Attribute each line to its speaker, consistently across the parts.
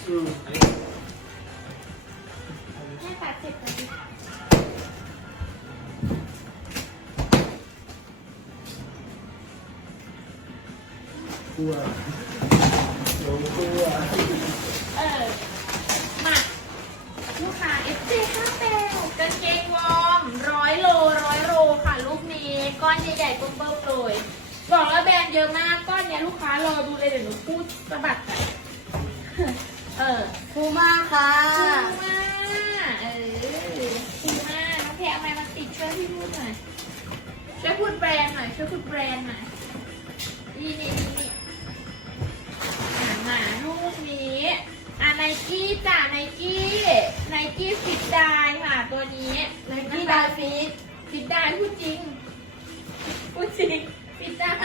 Speaker 1: แม่ตัดเสร็จแล้วดิ
Speaker 2: ตัวลงตัว
Speaker 1: มาลูกค้า FJ58 กางเกงวอร์ม100 โลค่ะลูกนี้ก้อนใหญ่ๆเบิ่มๆเลยบอกแล้วแบรนด์เยอะมากก้อนเนี้ยลูกค้ารอดูเลยเดี๋ยวหนูพูดสะบัดไป
Speaker 3: คูมาค่ะ
Speaker 1: คูมาคูมาน้องแพรเอาไม้มาติดช่วยพี่พูดหน่อยช่วยพูดแบรนด์หน่อยช่วยพูดแบรนด์หน่อยนี่มาลูกนี้ไนกี้จ้ะไนกี้ฟิตได้ค่ะตัวนี้
Speaker 3: ไนกี้ได
Speaker 1: ฟิตได้พูดจริงฟิตได้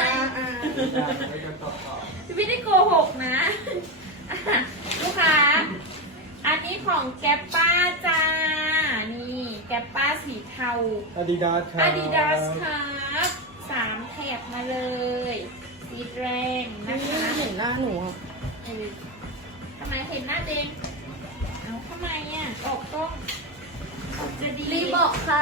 Speaker 1: ไม่ได้โกหกนะลูกค้าอันนี้ของแกปป้าจ้านี่แกปป้าสีเทา
Speaker 2: อาดิดาสครับ
Speaker 1: อาดิดาสครับ3 แถบมาเลยสีแดงนะคะ
Speaker 3: เห็นหน้าหนู
Speaker 1: ทำไมเห็นหน้าเด้งเอาทำไมอ่ะออกต้องจะดี
Speaker 3: รีบอกค่ะ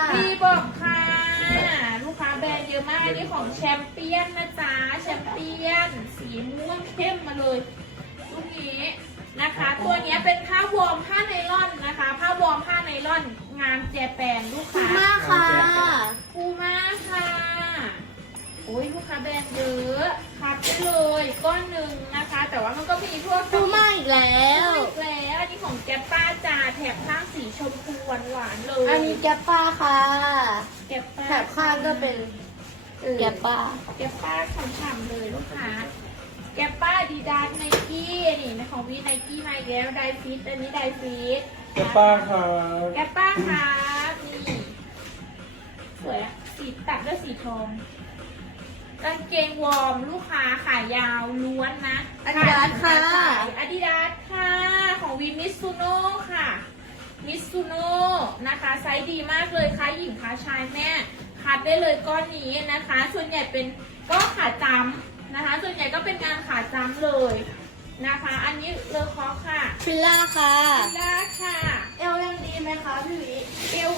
Speaker 1: ลูกค้าแบรนด์เยอะมากอันนี้ของแชมเปี้ยนนะจ๊ะแชมเปี้ยนสีม่วงเข้มมาเลยลูกนี้นะคะตัวนี้เป็นผ้าวอร์มผ้าไนล่อนนะคะผ้าวอร์มผ้าไนล่อนงานแจแปนลูก
Speaker 3: คู
Speaker 1: ค้า
Speaker 3: มาค่ะ
Speaker 1: คูมาค่ะโอ้ยลูกค้าแบรนด์เยอะคัดไปเลยก้อนหนึ่งนะคะ แต่ว่ามันก็มีพวก
Speaker 3: คูมาอีกแล้ว
Speaker 1: อันนี้ของแกปป้าจ่าแถบข้างสีชมพูหวานๆเลย
Speaker 3: อันนี้แกปป้าค่ะ
Speaker 1: แกปป้า
Speaker 3: แถบข้างก็เป็นแกปป้า
Speaker 1: แกปป้าฉ่ำๆเลยลูกค้าแกปป้าดีดาสไนกี้นี่นะของวีไนกี้มาอีกแล้วไดฟิตอันนี้ไดฟิต
Speaker 2: แกปป้าครับ
Speaker 1: แกปป้าครับนี่สวยอะสีตัดด้วยสีทองกางเกงวอร์มลูกค้าขายาวล้วนนะ
Speaker 3: อาดิดาสค่ะ
Speaker 1: อาดิดาสค่ะของวีมิซูโน่ค่ะมิซูโน่นะคะไซส์ดีมากเลยค่ะหญิงค่ะชายแม่คัดได้เลยก้อนนี้นะคะส่วนใหญ่เป็นก็ขาจำนะคะส่วนใหญ่ก็เป็นงานขาจำเลยนะคะอันนี้เลอคอค่ะ
Speaker 3: ฟิลล่าค่ะ
Speaker 1: ฟิลล่าค่ะ
Speaker 3: เอลยังดีไหมคะพี่วิ
Speaker 1: เอว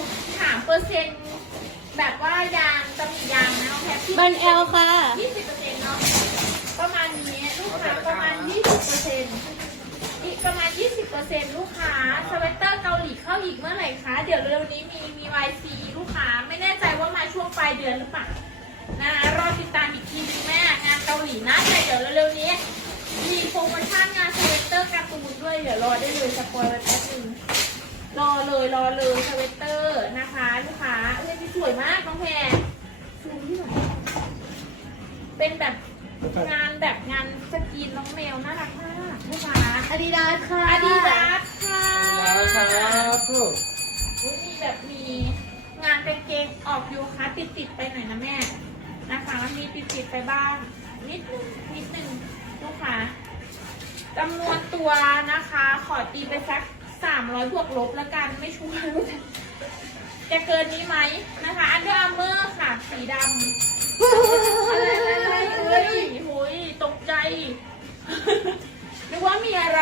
Speaker 1: 3%แบบว่ายางจะมียางนะน้องแพท
Speaker 3: บันเอลค่ะ
Speaker 1: 20%เนาะประมาณนี้ลูกค้าประมาณ 20%อีกประมาณ 20%ลูกค้าสเวตเตอร์เกาหลีเข้าอีกเมื่อไหร่คะเดี๋ยวเร็วนี้มี YC ลูกค้าไม่แน่ใจว่ามาช่วงปลายเดือนหรือเปล่านะรอติดตามอีกทีนึงแม่งานเกาหลีนะแต่เดี๋ยวเร็วๆนี้มีโปรโมชั่นงานสเวตเตอร์การ์ตูนด้วยเดี๋ยวรอได้เลยสปอยไว้แป๊บนึงรอเลยสเวตเตอร์นะคะลูกค้าที่สวยมากน้องแพรซูมที่ไหนเป็นแบบงานสกรีนน้องแมวน่ารักมากลูกค้า
Speaker 3: อาดิดาสค่ะ
Speaker 1: อาดิดาสค่ะ
Speaker 2: ครับ
Speaker 1: มีแบบมีงานกางเกงออกโยคะติดไปหน่อยนะแม่นะคะมีติดไปบ้างนิดนึงลูกค้าจำนวนตัวนะคะขอตีไปสัก300 บวกลบแล้วกันไม่ชัวร์จะเกินนี้ไหมนะคะอันเดอร์อาร์เมอร์ค่ะสีดำอะไรเฮ้ยโหยตกใจนึกว่ามีอะไร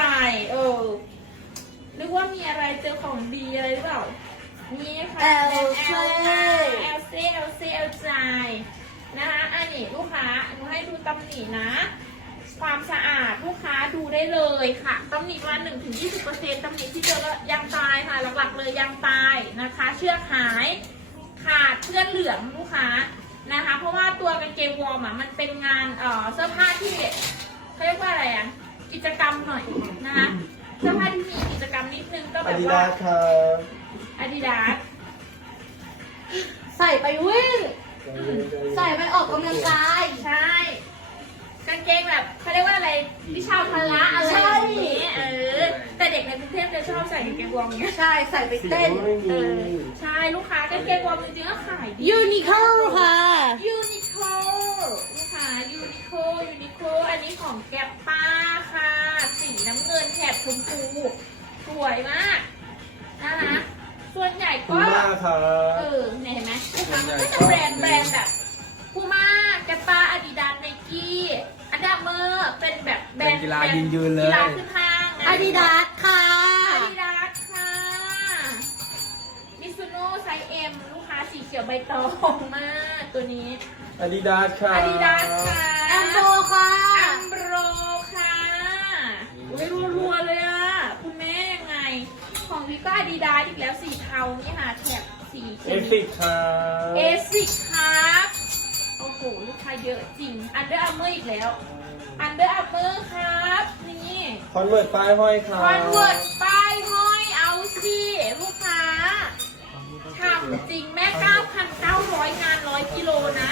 Speaker 1: นึกว่ามีอะไรเจอของดีอะไรหรือเปล่านี่ค่ะ
Speaker 3: เอลเซ่
Speaker 1: ใจนะคะอันนี้ลูกค้าหนูให้ดูตำหนินะความสะอาดลูกค้าดูได้เลยค่ะตำหนิประมาณ 1-20% ตำหนิที่เจอก็ยางตายค่ะหลักๆเลยยางตายนะคะเชือกหายขาดเพื่อนเหลืองลูกค้านะคะเพราะว่าตัวกางเกงวอร์มมันเป็นงานเสื้อผ้าที่เขาเรียกว่าอะไรอ่ะกิจกรรมหน่อยนะคะเสื้อผ้าที่มีกิจกรรมนิดนึงก็แบ
Speaker 2: อา
Speaker 1: บ
Speaker 2: ดิ
Speaker 1: ว่า
Speaker 2: ดาสครับ
Speaker 1: อาดิดาส
Speaker 3: ใส่ไปวิ่ง ใส่ไปออกกำลังกาย
Speaker 1: ใช่กางเกงแบบเขาเรียกว่าอะไรวิชาพละอะไรอย่างนี้แต่เด็กในกรุงเทพจะชอบใส่กางเกงวอร์มอย่างเงี้ย
Speaker 3: ใช่ใส่ไปเต้น
Speaker 1: ใช่ลูกค้ากางเกงวอร์มจริงๆก็ขายดี
Speaker 3: ยูนิคอลค่ะ
Speaker 1: ยูนิโคลูกค้ายูนิโคอันนี้ของแกปป้าค่ะสีน้ำเงินแถบชมพูสวยมากนะคะส่วนใหญ่
Speaker 2: คู
Speaker 1: ก็
Speaker 2: มาครับ
Speaker 1: เนี่ยเห็นไหมลูกค้ามันก็จะแบรนด์แบบพูม่าแกปป้าอาดิดาสไนกี้อันดาเมอร์เป็นแบบแบรนด์
Speaker 2: กีฬายืนเลย
Speaker 1: กีฬาขึ้นห้าง
Speaker 3: อาดิดาสค่ะ
Speaker 1: อาดิดาสค่ะมิซูโน่ไซส์ M ลูกค้าสีเขียวใบตองมากตัวนี้
Speaker 2: อาดิดาสค่ะ
Speaker 1: อาดิดาสค่ะ
Speaker 3: แอมโบค่ะ
Speaker 1: อัมโบรค่ะอุ้ยรัวๆเลยอ่ะ คุณแม่ยังไง ของพี่ก็อาดิดาสอีกแล้วสีเทานี่ค่ะแถบสี
Speaker 2: เอซิกครับ
Speaker 1: เอซิกครับโอ้โห ลูกค้าเยอะจริง อันเดอร์อาร์เมอร์อีกแล้ว อันเดอร์อาร์เมอร์ครับ นี่
Speaker 2: คอนเวิร์ตป้ายห้อยครับ
Speaker 1: คอนเวิร์ตป้ายห้อยเอาสิลูกค้าฉ่ำจริงแม่ 9,900 งาน 100 กิโลนะ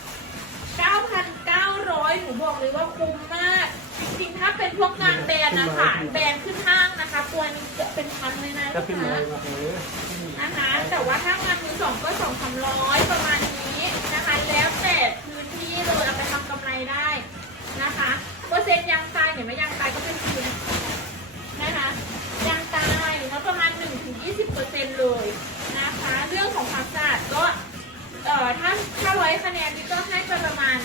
Speaker 1: 9,900 หนูบอกเลยว่าคุ้มมาก จริงๆ ถ้าเป็นพวกงานแบรนด์นะคะแบรนด์ขึ้นห้างนะคะ ตัวนึงจะเป็นพันเลยนะ
Speaker 2: จะ
Speaker 1: ลูก
Speaker 2: เป็นอะไร
Speaker 1: ค้า
Speaker 2: มาเออ
Speaker 1: นะคะ แต่ว่าถ้างานมือสองก็200-300 ประมาณนี้นะคะ แล้วแต่พื้นที่เลยเอาไปทำกำไรได้นะคะเปอร์เซ็นต์ยางตายเห็นไหมยางตายก็เป็นพื้นนะคะยางตายแล้วประมาณ 1-20% เลยนะคะ เรื่องของความสะอาดก็ถ้า100 คะแนนนี่ก็ให้ไปประมาณ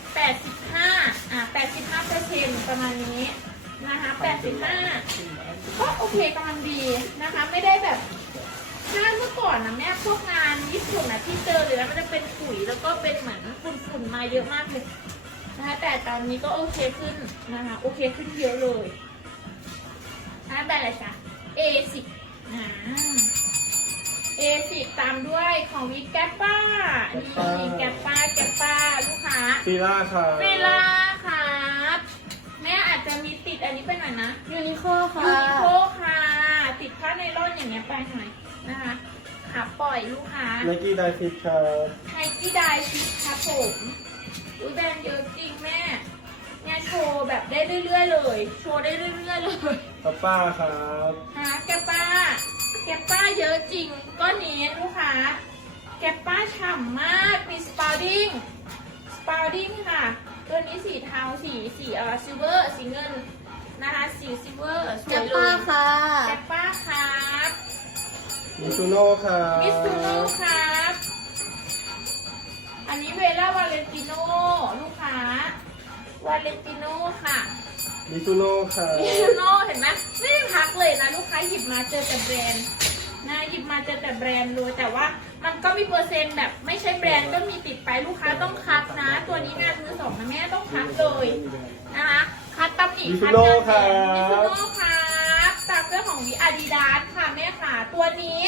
Speaker 1: 85% ประมาณนี้นะคะ85ก็โอเคกำลังดีนะคะ ไม่ได้แบบถ้าเมื่อก่อนนะแม่พวกงานญี่ปุ่นนะที่เจอเลยนะมันจะเป็นขุยแล้วก็เป็นเหมือนฝุ่นมาเยอะมากเลยนะคะแต่ตอนนี้ก็โอเคขึ้นนะคะโอเคขึ้นเยอะเลยนะแบบอะไรจ๊ะ A10 A10 ตามด้วยของวิกแกปป้านี่แกปป้าลูกค้า
Speaker 2: ฟิล่าครับ
Speaker 1: เวลาครับแม่อาจจะมีติดอันนี้ไปหน่อยนะ
Speaker 3: ยูนิโค
Speaker 1: ยู
Speaker 3: ค่ะ
Speaker 1: นิโคค่ะ ติดผ้าไนล่อนอย่างเงี้ยไปหน่อยนะคะขาปล่อยลูกค้า
Speaker 2: ไนกี้ไดฟิตครับ
Speaker 1: ไนกี้ไดฟิตครับผมอุ้ยแบรนด์เยอะจริงแม่เนี่ยโชว์แบบได้เรื่อยๆเลย โชว์ได้เรื่อยๆเลย
Speaker 2: กัปป้าครับ
Speaker 1: นะแกปป้าเยอะจริงก้อนนี้ลูกค้าแกปป้าฉ่ำมากมีสปาวดิ้งค่ะ ตัวนี้สีเทาสีซิลเวอร์สีเงินนะคะสีซิลเวอร์ส
Speaker 3: แก
Speaker 1: วย
Speaker 3: ป
Speaker 1: เล
Speaker 3: ป้าย ค่ะ
Speaker 1: แกปป้าครับ
Speaker 2: มิซูโน่ครับ
Speaker 1: มิซูโน่ครับ อันนี้เวล่าวาเลนติโน่ลูกค้าวาเลนติโน่ค่ะ
Speaker 2: มิซูโน่ครับ
Speaker 1: มิซูโน่เห็นไหมไม่ได้พักเลยนะลูกค้าหยิบมาเจอแต่แบรนด์นะหยิบมาเจอแต่แบรนด์เลยแต่ว่ามันก็มีเปอร์เซ็นต์แบบไม่ใช่แบรนด์ก็มีติดไปลูกค้าต้องคัดนะ ตัวนี้งานมือสองนะแม่ต้องคัดเลยนะคะคัดตำหนิ
Speaker 2: มิซู
Speaker 1: คัด
Speaker 2: โน่
Speaker 1: งาน
Speaker 2: ครั
Speaker 1: มิซู
Speaker 2: บ
Speaker 1: โน่ครับตามด้วยของวิอาดิดาสค่ะแม่ค่ะตัวนี้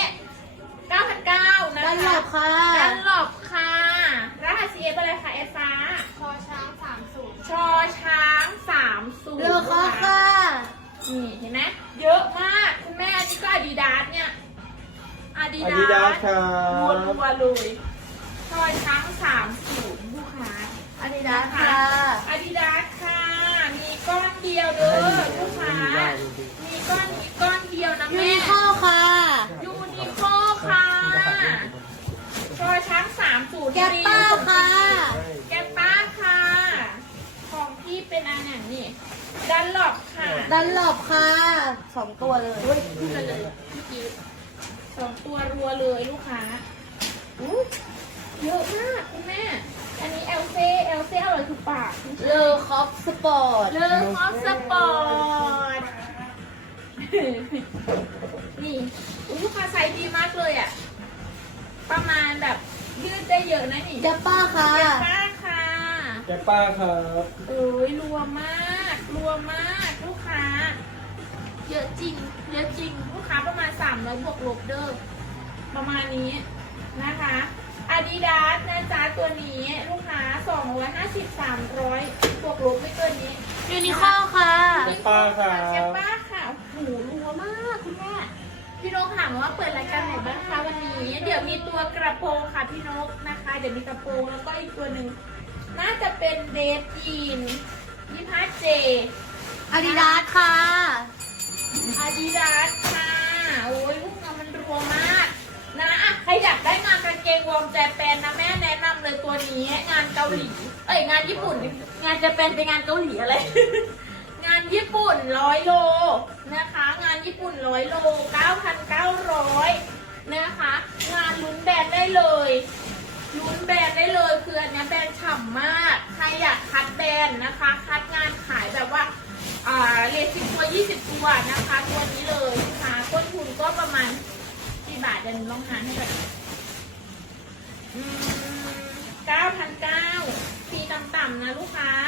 Speaker 1: 9,900นะ
Speaker 3: ดันหล
Speaker 1: คะ
Speaker 3: บค่ะ
Speaker 1: ดันหลบค่ะ รหัส CF อะไรคะเอฟ้า
Speaker 3: ชอช้าง30
Speaker 1: ชอช้าง30
Speaker 3: เรือคอค่ะ
Speaker 1: นี่เห็นไหมเยอะมากคุณแม่อันนี้ก็อาดิดาสเนี่ยอาดิ
Speaker 2: อา
Speaker 1: ดา
Speaker 2: ดิดาส
Speaker 1: ส
Speaker 2: ครับ
Speaker 1: รัวๆเลยชอช้าง30ลูกค้า
Speaker 3: อาดิดาสค่ะ
Speaker 1: อาดิดาสค่ะ มีก้อนเดียวเด้อลูกค้า มีก้อนเดียวนะ
Speaker 3: ยู
Speaker 1: แม่
Speaker 3: นิโคค่ะ
Speaker 1: ยูนิโคค่ะชอช้าง30
Speaker 3: แกปป้าค่ะ
Speaker 1: แกปป้าค่ะ ของพี่เป็นอันไหนนี่ดันหลบค่ะ
Speaker 3: ดันหลบค่ะ2 ตัวเลย
Speaker 1: พูดกันเลยเมื่อกี้2 ตัวรัวเลยลูกค้าอู้เยอะมากคุณแม่ อันนี้เอลเซ่อร่อยถูกปาก
Speaker 3: เลอคอฟสปอร์ต
Speaker 1: เลอคอสสปอร์ต นี่อุ๊ยลูกค้าไซส์ดีมากเลยอ่ะ ประมาณแบบยืดได้เยอะนะนี่
Speaker 3: แกปป้าค่ะ
Speaker 1: แกปป้าค่ะ
Speaker 2: แกปป้าครับ
Speaker 1: เอ้ยรัวมากลูกค้า เยอะจริงลูกค้าประมาณ300 บวกลบเด้อประมาณนี้นะคะอาดิดาสนะจ๊ะตัวนี้ลูกค้า250-300 บวกลบไม่เกินนี้
Speaker 3: ยูนิโคค่ะ
Speaker 2: แกปป้าครับ
Speaker 1: แกปป้าค่ะโอ้โหรัวมากคุณแม่พี่นกถามว่าเปิดรายการไหนบ้างคะวันนี้ เดี๋ยวมีตัวกระโปรงค่ะพี่นกนะคะ เดี๋ยวมีกระโปรงแล้วก็อีกตัวหนึ่งน่าจะเป็นเดฟยีน 25J
Speaker 3: อาดิดาสค่ะ
Speaker 1: อาดิดาสค่ะ โอ้ยลูกงานมันรัวมากนะอ่ะใครอยากได้งานกางเกงวอร์มแจแปนนะแม่แนะนำเลยตัวนี้งานเกาหลี งานญี่ปุ่น งานแจแปนเป็นงานเกาหลีอะไร งานญี่ปุ่น100 โลนะคะ งานญี่ปุ่น100 โล 9,900 นะคะ งานลุ้นแบรนด์ได้เลยคืออันเนี้ยแบรนด์ฉ่ำมาก ใครอยากคัดแบรนด์นะคะ คัดงานขายแบบว่าเรท10 ตัว 20 ตัวนะคะตัวนี้เลยนะคะต้นทุนก็ประมาณกี่บาทเดี๋ยวหนูลองหารให้ก่อน9,900ปีต่ำๆนะลูกค้า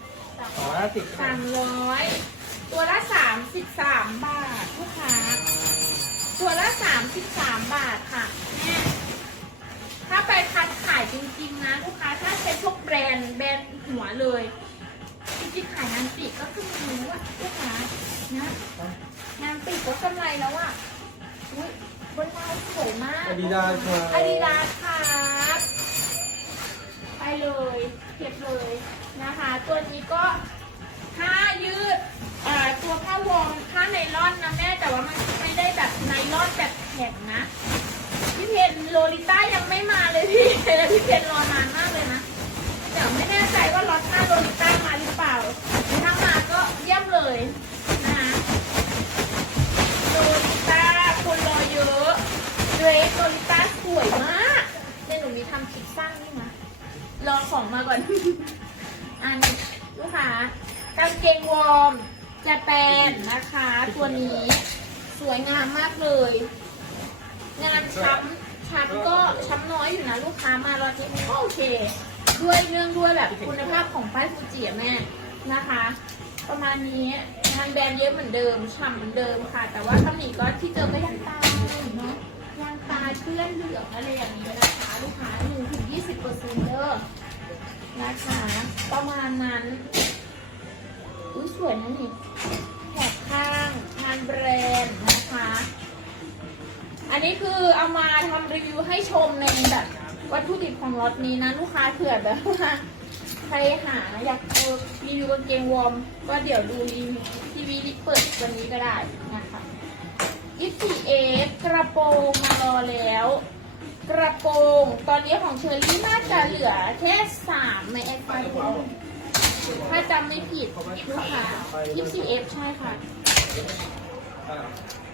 Speaker 1: 300 ตัวละ33 บาทลูกค้าตัวละ33 บาทค่ะแม่ถ้าไปคัดขายจริงๆนะลูกค้าถ้าเป็นพวกแบรนด์หัวเลยจริงๆขายงานปีกก็คือมีแล้วอะลูกค้านะงานปีกก็กำไรแล้วอะอุ้ยบนลายสวยมาก
Speaker 2: อาดิดาสครับ
Speaker 1: อาดิดาสครับไปเลยเก็บเลยนะคะ ตัวนี้ก็ผ้ายืดตัวผ้าวอร์มผ้าไนล่อนนะแม่แต่ว่ามันไม่ได้แบบไนล่อนแบบแข็งนะพี่เพนโลลิต้ายังไม่มาเลยพี่พี่เพนรอนานมากเลยนะเดี๋ยวไม่แน่ใจว่าล็อตหน้าโลลิต้ามาหรือเปล่าถ้ามาก็เยี่ยมเลยนะคะโลลิต้าคนรอเยอะเดรสโลลิต้าสวยมากเนี่ยหนูมีทำคลิปสั้นนี่นะรอของมาก่อน อันนี้ลูกค้ากางเกงวอร์มจะแตนนะคะตัวนี้สวยงามมากเลยงานช้ำก็ช้ำน้อยอยู่นะลูกค้ามารอที่ก็โอเคด้วยเนื่องด้วยแบบคุณภาพของป้ายฟูจิอะแม่นะคะ ประมาณนี้งานแบรนด์เยอะเหมือนเดิมฉ่ำเหมือนเดิมค่ะ แต่ว่าตำหนิก็ที่เจอก็ยังตายเนาะยังตายเพื่อนเหลืองอะไรอย่างนี้นะคะลูกค้า1-20%เด้อนะคะประมาณนั้นอุ้ยสวยนะนี่แถบข้างงานแบรนด์นะคะ อันนี้คือเอามาทำรีวิวให้ชมในแบบวัตถุดิบของรถนี้นะลูกค้าเผื่อแบบว่าใครหาอยากรีวิวกางเกงวอร์มก็เดี๋ยวดูรีวิวทีวีเปิดวันนี้ก็ได้นะคะ 24F กระโปรงมารอแล้ว กระโปรงตอนนี้ของเชอรี่น่าจะเหลือแค่3ในแอคไฟถ้าจำไม่ผิดลูกค้า 24F ใช่ค่ะ